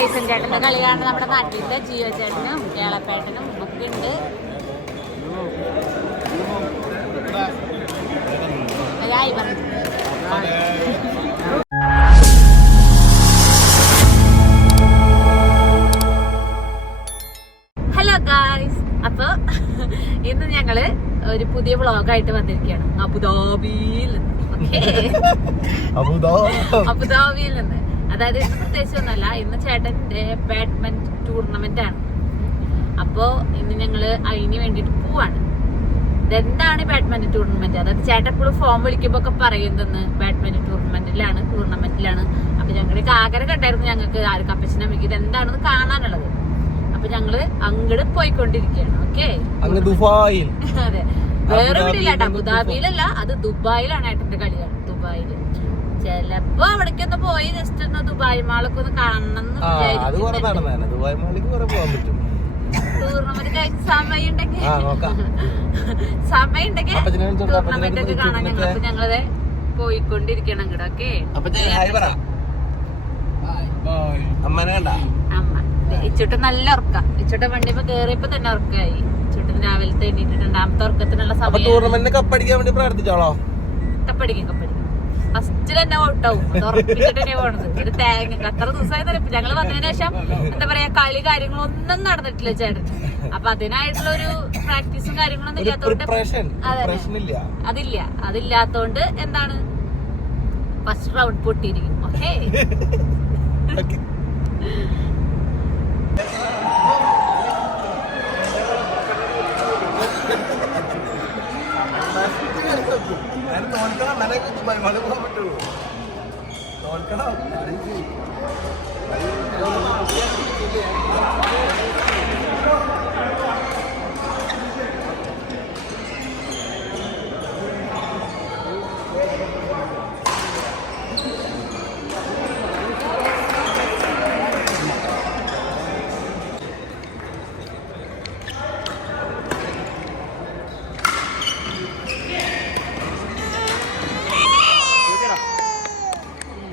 ജയ്സൺ ചേട്ടന്റെ കളി കാണുന്ന നമ്മുടെ നാട്ടിലെ ജിയോ ചേട്ടനും കേളപ്പേട്ടനും ഒക്കെ ഉണ്ട്. ഹലോ ഗായ്സ്, അപ്പൊ ഇന്ന് ഞങ്ങള് ഒരു പുതിയ വ്ളോഗായിട്ട് വന്നിരിക്കുകയാണ് അബുദാബിയിൽ നിന്ന്. അബുദാബിയിൽ നിന്ന്. അതായത് ഇന്ന് പ്രത്യേകിച്ചൊന്നുമല്ല, ഇന്ന് ചേട്ടന്റെ ബാഡ്മിന്റൺ ടൂർണമെന്റ് ആണ്. അപ്പോ ഇന്ന് ഞങ്ങള് അതിന് വേണ്ടിട്ട് പോവാണ്. ഇതെന്താണ് ബാഡ്മിന്റൺ ടൂർണമെന്റ്? അതായത് ചേട്ടൻ എപ്പോഴും ഫോം വിളിക്കുമ്പോ ഒക്കെ പറയുന്നത് ബാഡ്മിന്റൺ ടൂർണമെന്റിലാണ്. അപ്പൊ ഞങ്ങളുടെ ആഗ്രഹം ഉണ്ടായിരുന്നു ഞങ്ങൾക്ക് ആർക്ക് അപ്പച്ചനമ്മയ്ക്ക് ഇത് എന്താണെന്ന് കാണാനുള്ളത്. അപ്പൊ ഞങ്ങള് അങ്ങോട്ട് പോയിക്കൊണ്ടിരിക്കുകയാണ്. ഓക്കെ, അതെ, വേറെ വീടില്ല, അബുദാബിയിലല്ല, അത് ദുബായിലാണ് ഏട്ടന്റെ കളിയാണ്. ദുബായില് ചെലപ്പോ അവിടേക്കൊന്ന് പോയി ജസ്റ്റ് ഒന്ന് ദുബായ് മാളൊക്കെ ഒന്ന് കാണണം എന്ന് ടൂർണമെന്റ് കഴിഞ്ഞ് സമയം ഉണ്ടെങ്കിൽ ടൂർണമെന്റ് ഒക്കെ കാണാൻ ഞങ്ങളത് പോയിക്കൊണ്ടിരിക്കണം അങ്ങോട്ട്. ഓക്കെ, അമ്മ ഇച്ചോട്ട് നല്ല ഉറക്ക. ഇച്ചോട്ടെ വണ്ടിപ്പോ കേറിയപ്പോ തന്നെ ഉറക്കായി. ഇച്ചോട്ടിന് രാവിലത്തെ എണീറ്റ് രണ്ടാമത്തെ ഉറക്കത്തിനുള്ള സമയം. കപ്പടിക്കും ഫസ്റ്റ് തന്നെ ഔട്ടാവും. ഉറപ്പിച്ചിട്ട് തന്നെ പോണത്. ഒരു തേങ്ങ അത്ര ദിവസമായി തരപ്പ് ഞങ്ങള് വന്നതിന് ശേഷം എന്താ പറയാ, കളി കാര്യങ്ങളൊന്നും നടന്നിട്ടില്ല ചേട്ടൻ. അപ്പൊ അതിനായിട്ടുള്ള ഒരു പ്രാക്ടീസും കാര്യങ്ങളൊന്നും ഇല്ലാത്തോണ്ട് അതില്ലാത്തോണ്ട് എന്താണ് ഫസ്റ്റ് റൗണ്ട് പൊട്ടിയിരിക്കും. ഓക്കെ,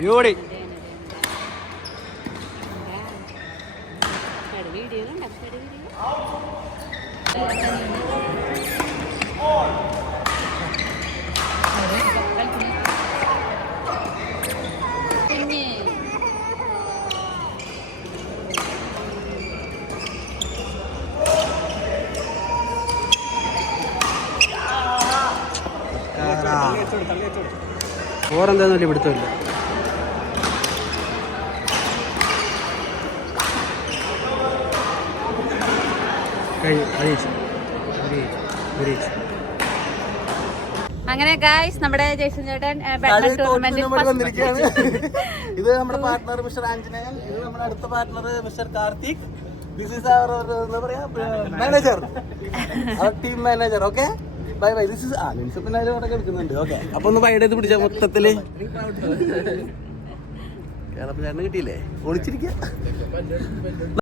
യോടി ഓരെന്താന്നല്ലേ പിടുത്തമില്ല. അങ്ങനെ ഗായ്സ് നമ്മുടെ ജയ്സൺ ചേട്ടൻ ബാഡ്മിന്റൺ ടൂർണമെന്റിൽ ഇത് നമ്മുടെ പാർട്ട്ണർ മിസ്റ്റർ ആഞ്ജനേയൻ, ഇത് നമ്മുടെ അടുത്ത partner mister Karthik. This is our എന്താ പറയാ manager, our team manager. Okay, bye bye. This is നിമിഷം പിന്നെ അതിലൂടെ എടുക്കുന്നുണ്ട്. ഓക്കെ, അപ്പൊ ഒന്ന് ബൈഡേത് പിടിച്ച മൊത്തത്തില് ചേട്ടന് കിട്ടിയില്ലേ? ഒളിച്ചിരിക്കുക.